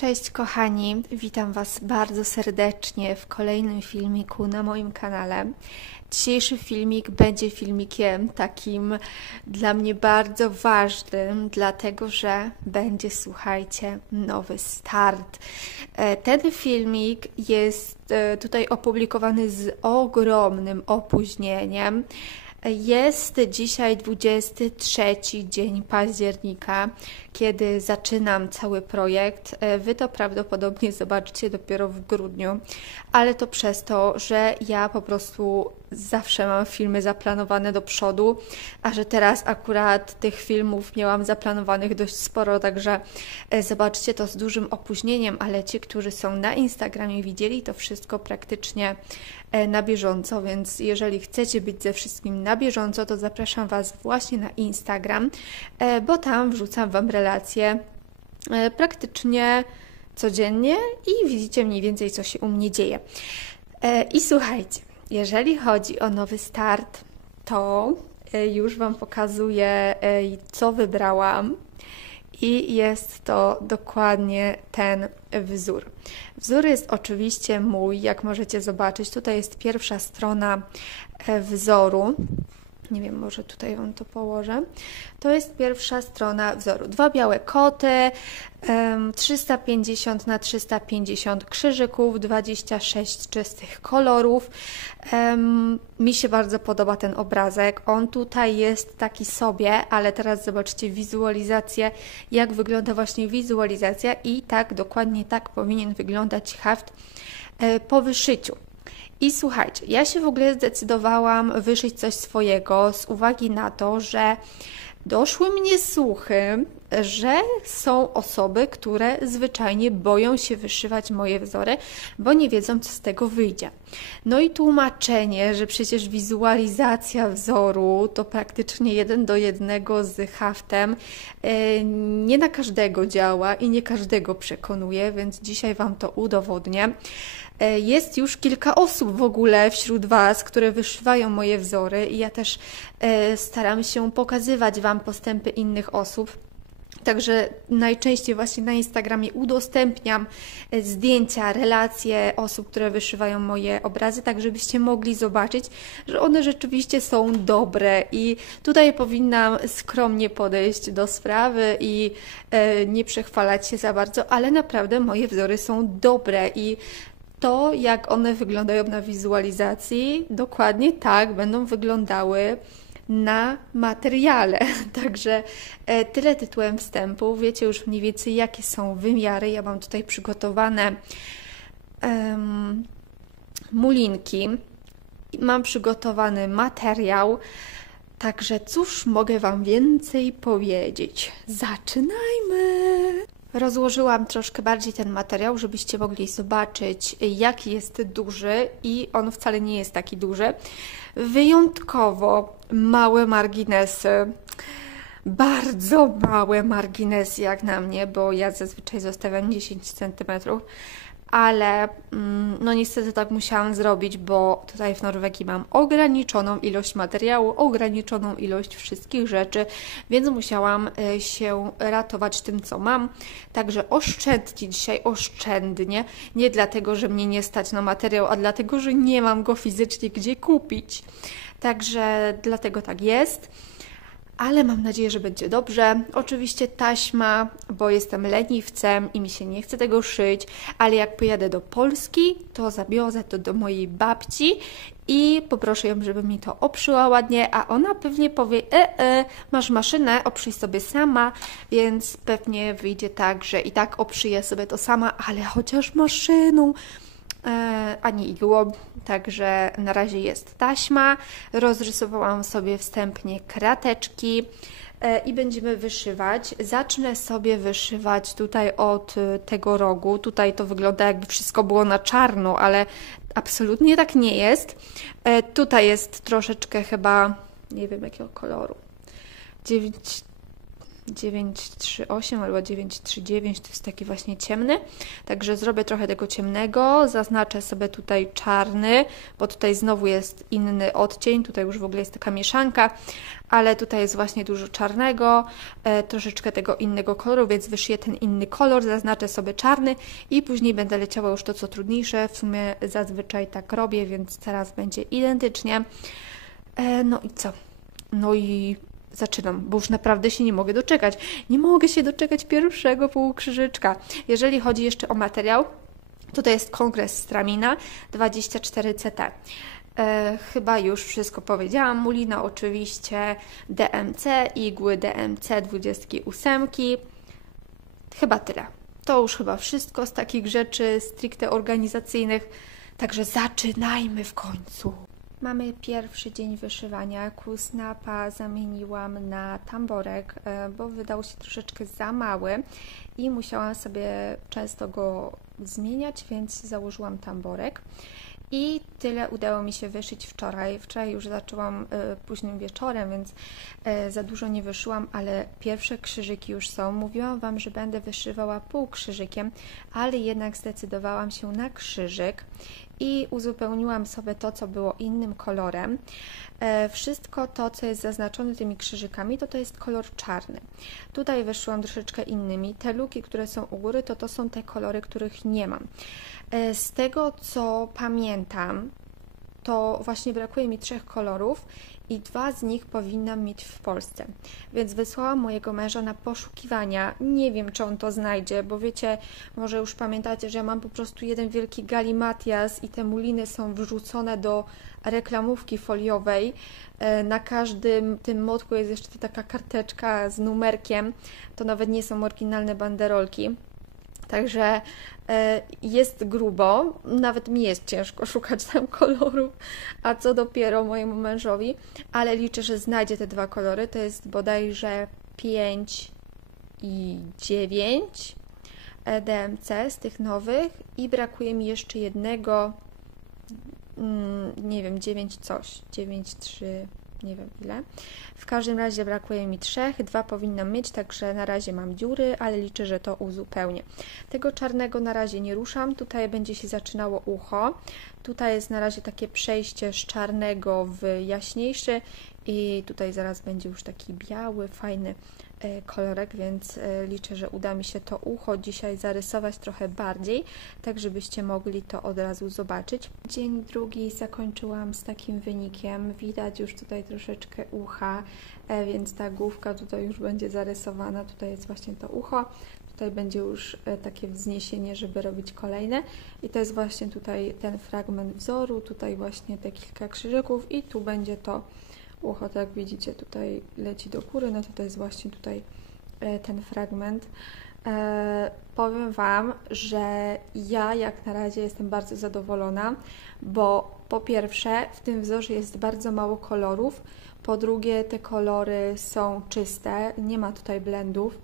Cześć kochani, witam Was bardzo serdecznie w kolejnym filmiku na moim kanale. Dzisiejszy filmik będzie filmikiem takim dla mnie bardzo ważnym, dlatego że będzie, słuchajcie, nowy start. Ten filmik jest tutaj opublikowany z ogromnym opóźnieniem. Jest dzisiaj 23 dzień października, kiedy zaczynam cały projekt. Wy to prawdopodobnie zobaczycie dopiero w grudniu, ale to przez to, że ja po prostu zawsze mam filmy zaplanowane do przodu, a że teraz akurat tych filmów miałam zaplanowanych dość sporo, także zobaczcie to z dużym opóźnieniem, ale ci, którzy są na Instagramie, widzieli to wszystko praktycznie na bieżąco, więc jeżeli chcecie być ze wszystkim na bieżąco, to zapraszam Was właśnie na Instagram, bo tam wrzucam Wam relacje praktycznie codziennie i widzicie mniej więcej, co się u mnie dzieje. I słuchajcie, jeżeli chodzi o nowy start, to już Wam pokazuję, co wybrałam. I jest to dokładnie ten wzór. Wzór jest oczywiście mój, jak możecie zobaczyć. Tutaj jest pierwsza strona wzoru. Nie wiem, może tutaj Wam to położę. To jest pierwsza strona wzoru. Dwa białe koty, 350 na 350 krzyżyków, 26 czystych kolorów. Mi się bardzo podoba ten obrazek. On tutaj jest taki sobie, ale teraz zobaczcie wizualizację, jak wygląda właśnie wizualizacja i tak, dokładnie tak powinien wyglądać haft po wyszyciu. I słuchajcie, ja się w ogóle zdecydowałam wyszyć coś swojego z uwagi na to, że doszły mnie słuchy, że są osoby, które zwyczajnie boją się wyszywać moje wzory, bo nie wiedzą, co z tego wyjdzie. No i tłumaczenie, że przecież wizualizacja wzoru to praktycznie 1 do 1 z haftem, nie na każdego działa i nie każdego przekonuje, więc dzisiaj Wam to udowodnię. Jest już kilka osób w ogóle wśród Was, które wyszywają moje wzory i ja też staram się pokazywać Wam postępy innych osób. Także najczęściej właśnie na Instagramie udostępniam zdjęcia, relacje osób, które wyszywają moje obrazy, tak żebyście mogli zobaczyć, że one rzeczywiście są dobre i tutaj powinnam skromnie podejść do sprawy i nie przechwalać się za bardzo, ale naprawdę moje wzory są dobre i to, jak one wyglądają na wizualizacji, dokładnie tak będą wyglądały na materiale. Także tyle tytułem wstępu. Wiecie już mniej więcej, jakie są wymiary. Ja mam tutaj przygotowane mulinki. Mam przygotowany materiał. Także cóż mogę Wam więcej powiedzieć? Zaczynajmy! Rozłożyłam troszkę bardziej ten materiał, żebyście mogli zobaczyć, jaki jest duży i on wcale nie jest taki duży. Wyjątkowo małe marginesy, bardzo małe marginesy jak na mnie, bo ja zazwyczaj zostawiam 10 cm, ale no niestety tak musiałam zrobić, bo tutaj w Norwegii mam ograniczoną ilość materiału, ograniczoną ilość wszystkich rzeczy, więc musiałam się ratować tym, co mam. Także oszczędnie dzisiaj, oszczędnie, nie dlatego, że mnie nie stać na materiał, a dlatego, że nie mam go fizycznie gdzie kupić. Także dlatego tak jest. Ale mam nadzieję, że będzie dobrze. Oczywiście taśma, bo jestem leniwcem i mi się nie chce tego szyć, ale jak pojadę do Polski, to zabiorę to do mojej babci i poproszę ją, żeby mi to obszyła ładnie, a ona pewnie powie, masz maszynę, oprzyj sobie sama, więc pewnie wyjdzie tak, że i tak obszyję sobie to sama, ale chociaż maszyną, ani igłą, także na razie jest taśma. Rozrysowałam sobie wstępnie krateczki i będziemy wyszywać. Zacznę sobie wyszywać tutaj od tego rogu. Tutaj to wygląda, jakby wszystko było na czarno, ale absolutnie tak nie jest. Tutaj jest troszeczkę chyba, nie wiem jakiego koloru, 938 albo 939, to jest taki właśnie ciemny. Także zrobię trochę tego ciemnego, zaznaczę sobie tutaj czarny, bo tutaj znowu jest inny odcień, tutaj już w ogóle jest taka mieszanka, ale tutaj jest właśnie dużo czarnego, troszeczkę tego innego koloru, więc wyszyję ten inny kolor, zaznaczę sobie czarny i później będę leciała już to, co trudniejsze. W sumie zazwyczaj tak robię, więc teraz będzie identycznie. No i co? No i zaczynam, bo już naprawdę się nie mogę doczekać. Nie mogę się doczekać pierwszego półkrzyżyczka. Jeżeli chodzi jeszcze o materiał, to jest Kongres Stramina 24CT. Chyba już wszystko powiedziałam. Mulina oczywiście, DMC, igły DMC 28. Chyba tyle. To już chyba wszystko z takich rzeczy stricte organizacyjnych. Także zaczynajmy w końcu. Mamy pierwszy dzień wyszywania. Kusnapa zamieniłam na tamborek, bo wydał się troszeczkę za mały i musiałam sobie często go zmieniać, więc założyłam tamborek. I tyle udało mi się wyszyć wczoraj. Wczoraj już zaczęłam późnym wieczorem, więc za dużo nie wyszyłam, ale pierwsze krzyżyki już są. Mówiłam Wam, że będę wyszywała półkrzyżykiem, ale jednak zdecydowałam się na krzyżyk i uzupełniłam sobie to, co było innym kolorem. Wszystko to, co jest zaznaczone tymi krzyżykami, to jest kolor czarny. Tutaj wyszyłam troszeczkę innymi. Te luki, które są u góry, to są te kolory, których nie mam. Z tego, co pamiętam, to właśnie brakuje mi 3 kolorów i 2 z nich powinnam mieć w Polsce. Więc wysłałam mojego męża na poszukiwania. Nie wiem, czy on to znajdzie, bo wiecie, może już pamiętacie, że ja mam po prostu jeden wielki galimatias i te muliny są wrzucone do reklamówki foliowej. Na każdym tym młotku jest jeszcze taka karteczka z numerkiem. To nawet nie są oryginalne banderolki. Także jest grubo, nawet mi jest ciężko szukać tam kolorów, a co dopiero mojemu mężowi, ale liczę, że znajdzie te 2 kolory, to jest bodajże 5 i 9 DMC z tych nowych i brakuje mi jeszcze jednego, nie wiem, 9 coś, 9, 3, nie wiem ile. W każdym razie brakuje mi 3, 2 powinnam mieć, także na razie mam dziury, ale liczę, że to uzupełnię. Tego czarnego na razie nie ruszam, tutaj będzie się zaczynało ucho. Tutaj jest na razie takie przejście z czarnego w jaśniejszy i tutaj zaraz będzie już taki biały, fajny kolorek, więc liczę, że uda mi się to ucho dzisiaj zarysować trochę bardziej, tak żebyście mogli to od razu zobaczyć. Dzień drugi zakończyłam z takim wynikiem. Widać już tutaj troszeczkę ucha, więc ta główka tutaj już będzie zarysowana. Tutaj jest właśnie to ucho. Tutaj będzie już takie wzniesienie, żeby robić kolejne. I to jest właśnie tutaj ten fragment wzoru, tutaj właśnie te kilka krzyżyków i tu będzie to ucho, tak jak widzicie, tutaj leci do góry, no to jest właśnie tutaj ten fragment. Powiem Wam, że ja jak na razie jestem bardzo zadowolona, bo po pierwsze w tym wzorze jest bardzo mało kolorów, po drugie te kolory są czyste, nie ma tutaj blendów,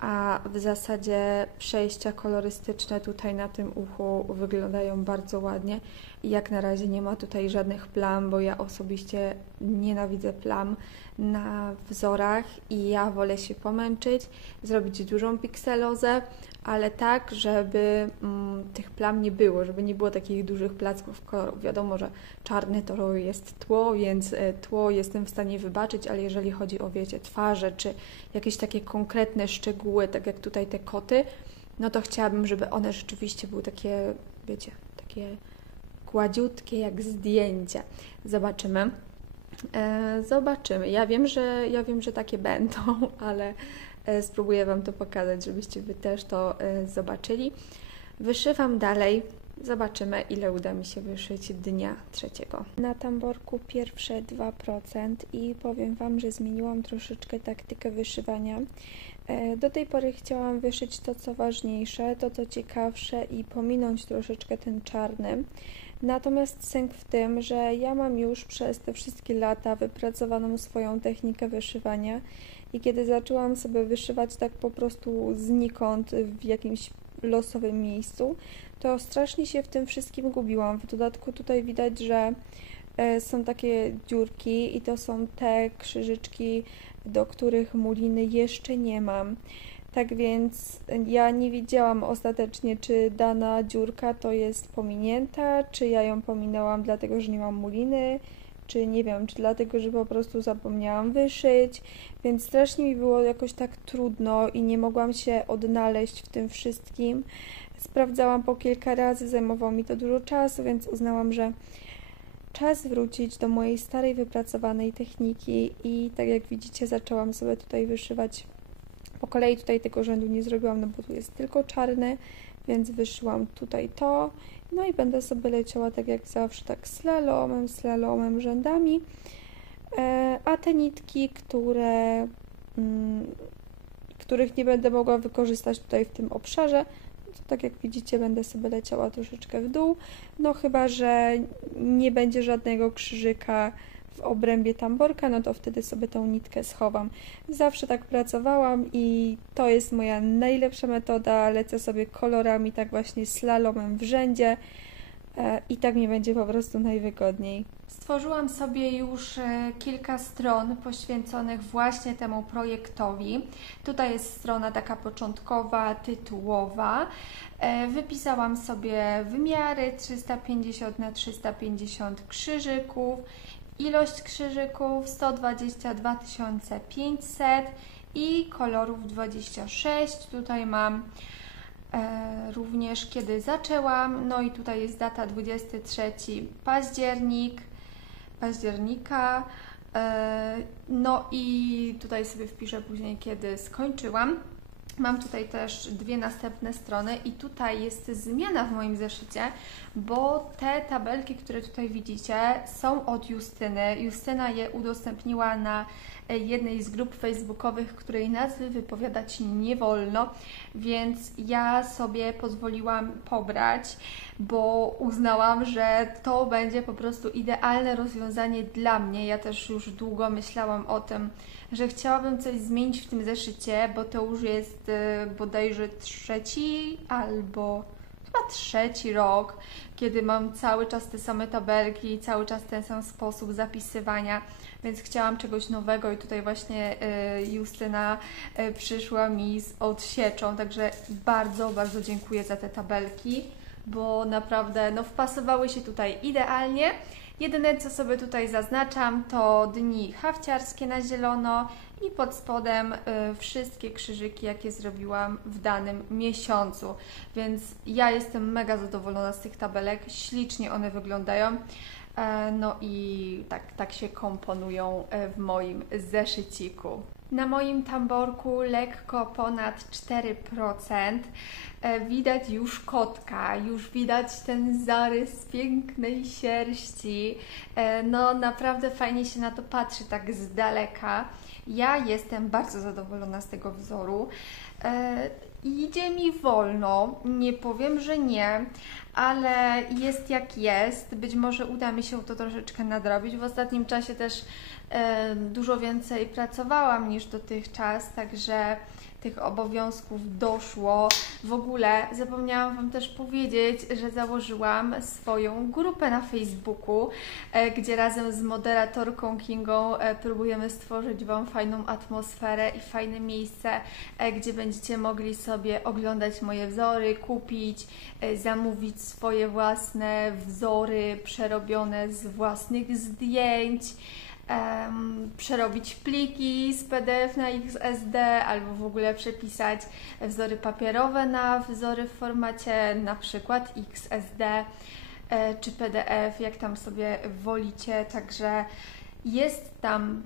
a w zasadzie przejścia kolorystyczne tutaj na tym uchu wyglądają bardzo ładnie i jak na razie nie ma tutaj żadnych plam, bo ja osobiście nienawidzę plam na wzorach i ja wolę się pomęczyć, zrobić dużą pikselozę, ale tak, żeby tych plam nie było, żeby nie było takich dużych placków kolorów. Wiadomo, że czarne to jest tło, więc tło jestem w stanie wybaczyć, ale jeżeli chodzi o, wiecie, twarze, czy jakieś takie konkretne szczegóły, tak jak tutaj te koty, no to chciałabym, żeby one rzeczywiście były takie, wiecie, takie gładziutkie jak zdjęcia. Zobaczymy. Zobaczymy. Ja wiem, że takie będą, ale spróbuję Wam to pokazać, żebyście Wy też to zobaczyli. Wyszywam dalej. Zobaczymy, ile uda mi się wyszyć dnia trzeciego. Na tamborku pierwsze 2% i powiem Wam, że zmieniłam troszeczkę taktykę wyszywania. Do tej pory chciałam wyszyć to, co ważniejsze, to, co ciekawsze i pominąć troszeczkę ten czarny. Natomiast sęk w tym, że ja mam już przez te wszystkie lata wypracowaną swoją technikę wyszywania i kiedy zaczęłam sobie wyszywać tak po prostu znikąd w jakimś losowym miejscu, to strasznie się w tym wszystkim gubiłam. W dodatku tutaj widać, że są takie dziurki i to są te krzyżyczki, do których muliny jeszcze nie mam. Tak więc ja nie wiedziałam ostatecznie, czy dana dziurka to jest pominięta, czy ja ją pominęłam dlatego, że nie mam muliny, czy nie wiem, czy dlatego, że po prostu zapomniałam wyszyć, więc strasznie mi było jakoś tak trudno i nie mogłam się odnaleźć w tym wszystkim. Sprawdzałam po kilka razy, zajmowało mi to dużo czasu, więc uznałam, że czas wrócić do mojej starej, wypracowanej techniki i tak jak widzicie, zaczęłam sobie tutaj wyszywać po kolei. Tutaj tego rzędu nie zrobiłam, no bo tu jest tylko czarny, więc wyszyłam tutaj to. No i będę sobie leciała tak jak zawsze, tak slalomem rzędami. A te nitki, których nie będę mogła wykorzystać tutaj w tym obszarze, to tak jak widzicie, będę sobie leciała troszeczkę w dół. No chyba że nie będzie żadnego krzyżyka w obrębie tamborka, no to wtedy sobie tą nitkę schowam. Zawsze tak pracowałam i to jest moja najlepsza metoda. Lecę sobie kolorami, tak właśnie slalomem w rzędzie i tak mi będzie po prostu najwygodniej. Stworzyłam sobie już kilka stron poświęconych właśnie temu projektowi. Tutaj jest strona taka początkowa, tytułowa. Wypisałam sobie wymiary 350 na 350 krzyżyków, ilość krzyżyków 122 500 i kolorów 26. Tutaj mam również kiedy zaczęłam, no i tutaj jest data 23 października, no i tutaj sobie wpiszę później, kiedy skończyłam. Mam tutaj też dwie następne strony i tutaj jest zmiana w moim zeszycie, bo te tabelki, które tutaj widzicie, są od Justyny. Justyna je udostępniła na jednej z grup facebookowych, której nazwy wypowiadać nie wolno, więc ja sobie pozwoliłam pobrać, bo uznałam, że to będzie po prostu idealne rozwiązanie dla mnie. Ja też już długo myślałam o tym, że chciałabym coś zmienić w tym zeszycie, bo to już jest bodajże trzeci rok, kiedy mam cały czas te same tabelki, cały czas ten sam sposób zapisywania, więc chciałam czegoś nowego i tutaj właśnie Justyna przyszła mi z odsieczą, także bardzo, bardzo dziękuję za te tabelki, bo naprawdę no, wpasowały się tutaj idealnie. Jedyne, co sobie tutaj zaznaczam, to dni hafciarskie na zielono i pod spodem wszystkie krzyżyki, jakie zrobiłam w danym miesiącu. Więc ja jestem mega zadowolona z tych tabelek, ślicznie one wyglądają. No i tak się komponują w moim zeszyciku. Na moim tamborku lekko ponad 4% widać już kotka, już widać ten zarys pięknej sierści. No naprawdę fajnie się na to patrzy tak z daleka. Ja jestem bardzo zadowolona z tego wzoru. Idzie mi wolno, nie powiem, że nie, ale jest jak jest. Być może uda mi się to troszeczkę nadrobić. W ostatnim czasie też dużo więcej pracowałam niż dotychczas, także tych obowiązków doszło. W ogóle zapomniałam Wam też powiedzieć, że założyłam swoją grupę na Facebooku, gdzie razem z moderatorką Kingą próbujemy stworzyć Wam fajną atmosferę i fajne miejsce, gdzie będziecie mogli sobie oglądać moje wzory, kupić, zamówić swoje własne wzory przerobione z własnych zdjęć, przerobić pliki z PDF na XSD albo w ogóle przepisać wzory papierowe na wzory w formacie na przykład XSD czy PDF, jak tam sobie wolicie. Także jest tam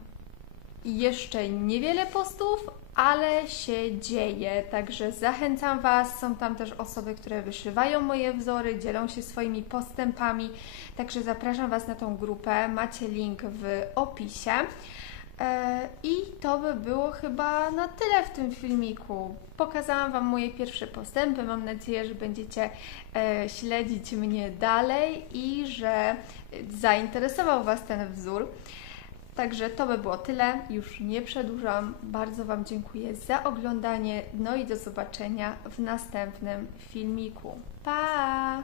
jeszcze niewiele postów, ale się dzieje, także zachęcam Was. Są tam też osoby, które wyszywają moje wzory, dzielą się swoimi postępami, także zapraszam Was na tą grupę, macie link w opisie. I to by było chyba na tyle w tym filmiku. Pokazałam Wam moje pierwsze postępy, mam nadzieję, że będziecie śledzić mnie dalej i że zainteresował Was ten wzór. Także to by było tyle, już nie przedłużam. Bardzo Wam dziękuję za oglądanie, no i do zobaczenia w następnym filmiku. Pa!